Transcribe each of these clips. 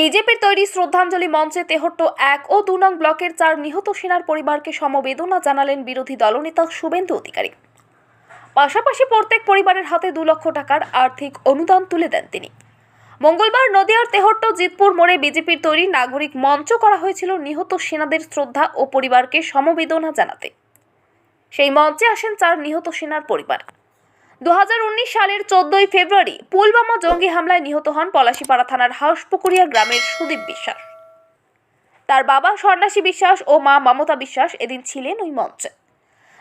বিজেপির তৈরি শ্রদ্ধাঞ্জলি মঞ্চে তেহট্ট এক ও দু নং ব্লকের চার নিহত সেনার পরিবারকে সমবেদনা জানালেন বিরোধী দলনেতা শুভেন্দু অধিকারী। পাশাপাশি প্রত্যেক পরিবারের হাতে দু লক্ষ টাকার আর্থিক অনুদান তুলে দেন তিনি। মঙ্গলবার নদিয়ার তেহট্ট জিতপুর মোড়ে বিজেপির তৈরি নাগরিক মঞ্চ করা হয়েছিল নিহত সেনাদের শ্রদ্ধা ও পরিবারকে সমবেদনা জানাতে। সেই মঞ্চে আসেন চার নিহত সেনার পরিবার। দু হাজার উনিশ সালের চোদ্দই ফেব্রুয়ারি পুলবামা জঙ্গি হামলায় নিহত হন পলাশীপাড়া থানার হাঁসপুকুরিয়া গ্রামের সুদীপ বিশ্বাস। তার বাবা সন্ন্যাসী বিশ্বাস ও মা মমতা বিশ্বাস এদিন ছিলেন ওই মঞ্চে।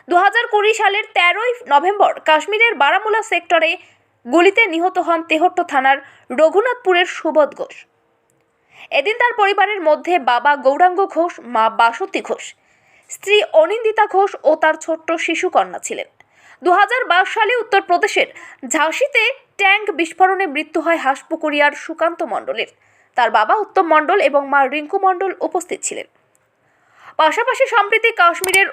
দু হাজার কুড়ি সালের তেরোই নভেম্বর কাশ্মীরের বারামুলা সেক্টরে গুলিতে নিহত হন তেহট্ট থানার রঘুনাথপুরের সুবোধ ঘোষ। এদিন তার পরিবারের মধ্যে বাবা গৌরাঙ্গ ঘোষ, মা বাসন্তী ঘোষ, স্ত্রী অনিন্দিতা ঘোষ ও তার ছোট্ট শিশুকন্যা ছিলেন। দু হাজার বারো সালে উত্তরপ্রদেশের ঝাঁসিতে ট্যাঙ্ক বিস্ফোরণে মৃত্যু হয় হাঁসপুকুরিয়ার সুকান্ত মণ্ডলের। তার বাবা উত্তম মণ্ডল এবং মা রিঙ্কু মণ্ডল উপস্থিত ছিলেন। পাশাপাশি সম্প্রতি কাশ্মীরের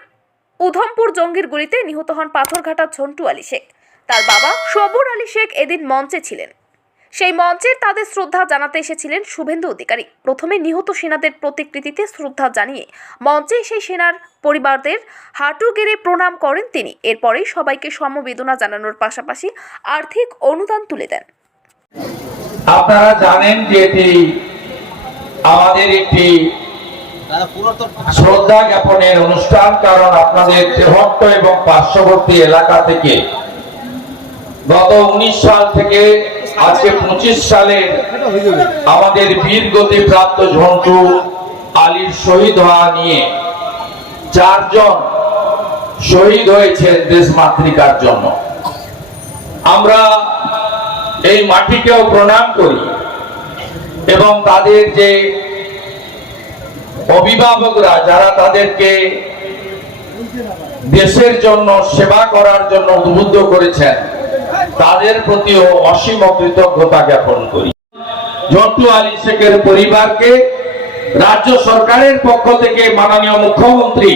উধমপুর জঙ্গির গুলিতে নিহত হন পাথরঘাটা ঝন্টু আলী শেখ। তার বাবা সবুর আলী শেখ এদিন মঞ্চে ছিলেন। সেই মঞ্চে তাদের শ্রদ্ধা জানাতে এসেছিলেন শুভেন্দু অধিকারী। প্রথমে নিহত সেনাদের প্রতিকৃতিতে শ্রদ্ধা জানিয়ে মঞ্চে সেই সেনার পরিবারদের হাঁটু গেড়ে প্রণাম করেন তিনি। এরপরেই সবাইকে সমবেদনা জানানোর পাশাপাশি আর্থিক অনুদান তুলে দেন। আপনারা জানেন যে এটি আমাদের একটি শ্রদ্ধা জ্ঞাপনের অনুষ্ঠান, কারণ আপনাদের তেহট্ট এবং পার্শ্ববর্তী এলাকা থেকে গত উনিশ সাল থেকে আজকে পঁচিশ সালের আমাদের বীর গতি প্রাপ্ত ঝন্টু আলীর শহীদ হওয়া নিয়ে চারজন শহীদ হয়েছেন দেশ মাতৃকার জন্য। আমরা এই মাটিকেও প্রণাম করি এবং তাদের যে অভিভাবকরা, যারা তাদেরকে দেশের জন্য সেবা করার জন্য উদ্বুদ্ধ করেছেন তাদের প্রতিও অসীম কৃতজ্ঞতা জ্ঞাপন করি। জন্টু আলী শেখের পরিবারকে রাজ্য সরকারের পক্ষ থেকে মাননীয় মুখ্যমন্ত্রী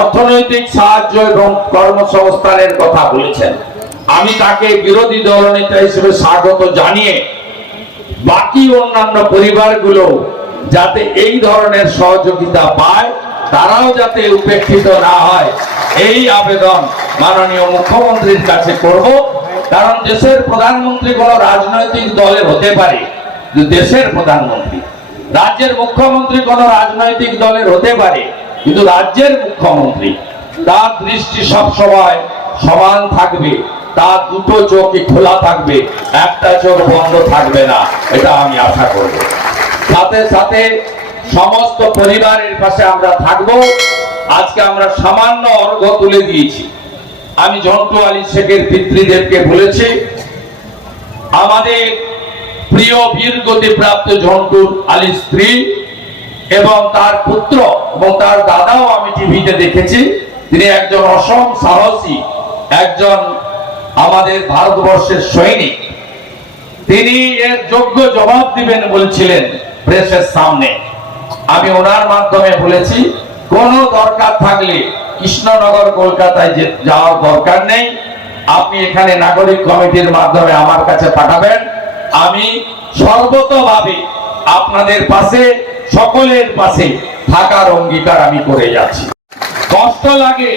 অর্থনৈতিক সাহায্য এবং কর্মসংস্থানের কথা বলেছেন। আমি তাকে বিরোধী দলনেতা হিসেবে স্বাগত জানিয়ে বাকি অন্যান্য পরিবারগুলো যাতে এই ধরনের সহযোগিতা পায়, তারাও যাতে উপেক্ষিত না হয়, এই আবেদন মাননীয় মুখ্যমন্ত্রীর কাছে করব। কারণ দেশের প্রধানমন্ত্রী কোন রাজনৈতিক দলের হতে পারে দেশের প্রধানমন্ত্রী। রাজ্যের মুখ্যমন্ত্রী কোন রাজনৈতিক দলের হতে পারে, কিন্তু রাজ্যের মুখ্যমন্ত্রী, তার দৃষ্টি সব সময় সমান থাকবে, তার দুটো চোখই খোলা থাকবে, একটা চোখ বন্ধ থাকবে না, এটা আমি আশা করব। সাথে সাথে সমস্ত পরিবারের পাশে আমরা থাকব। আজকে আমরা সামান্য অর্ঘ তুলে দিয়েছি। আমি জন্টু আলী শেখের পিতৃদেবকে বলেছি, আমাদের প্রিয় বীর গতি প্রাপ্ত ঝন্টুর আলী স্ত্রী এবং তার পুত্র এবং তার দাদাও আমি টিভিতে দেখেছি। তিনি একজন অসম সাহসী, একজন আমাদের ভারতবর্ষের সৈনিক। তিনি এর যোগ্য জবাব দিবেন বলছিলেন প্রেসের সামনে। আমি ওনার মাধ্যমে বলেছি, কোনো দরকার থাকলে কৃষ্ণনগর, কলকাতায় যে যাওয়ার দরকার নেই, আপনি এখানে নাগরিক কমিটির মাধ্যমে আমার কাছে পাঠাবেন। আমি সর্বতভাবে আপনাদের পাশে, সকলের পাশে থাকার অঙ্গীকার আমি করে যাচ্ছি। কষ্ট লাগে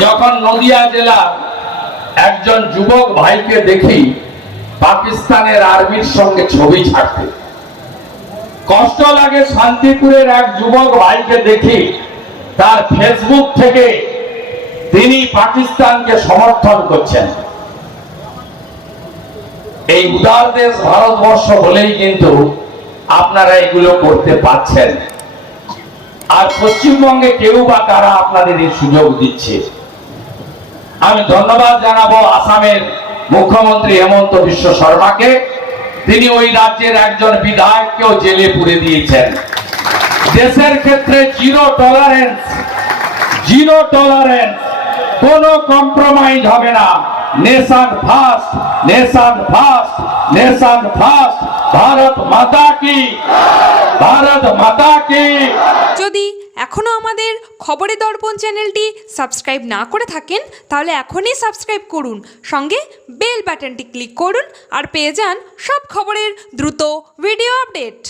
যখন নদিয়া জেলার একজন যুবক ভাইকে দেখি পাকিস্তানের আর্মির সঙ্গে ছবি ছাড়তে। কষ্ট লাগে শান্তিপুরের এক যুবক ভাইকে দেখি তার ফেসবুক থেকে তিনি পাকিস্তানকে সমর্থন করছেন। এই উদার দেশ ভারতবর্ষ হলেই কিন্তু আপনারা এগুলো করতে পারছেন। আর পশ্চিমবঙ্গে কেউ বা কারা আপনাদের এই সুযোগ দিচ্ছে? আমি ধন্যবাদ জানাব আসামের মুখ্যমন্ত্রী হেমন্ত বিশ্ব শর্মাকে। তিনি ওই রাজ্যের একজন বিধায়ককেও জেলে পুরে দিয়েছেন। দেশের ক্ষেত্রে জিরো টলারেন্স জিরো টলারেন্স কোনো কম্প্রোমাইজ হবে না। Nation first nation first nation first Bharat Mata কি ভারত মাতা কি যদি এখনও আমাদের খবরের দর্পণ চ্যানেলটি সাবস্ক্রাইব না করে থাকেন, তাহলে এখনই সাবস্ক্রাইব করুন, সঙ্গে বেল বাটনটি ক্লিক করুন, আর পেয়ে যান সব খবরের দ্রুত ভিডিও আপডেট।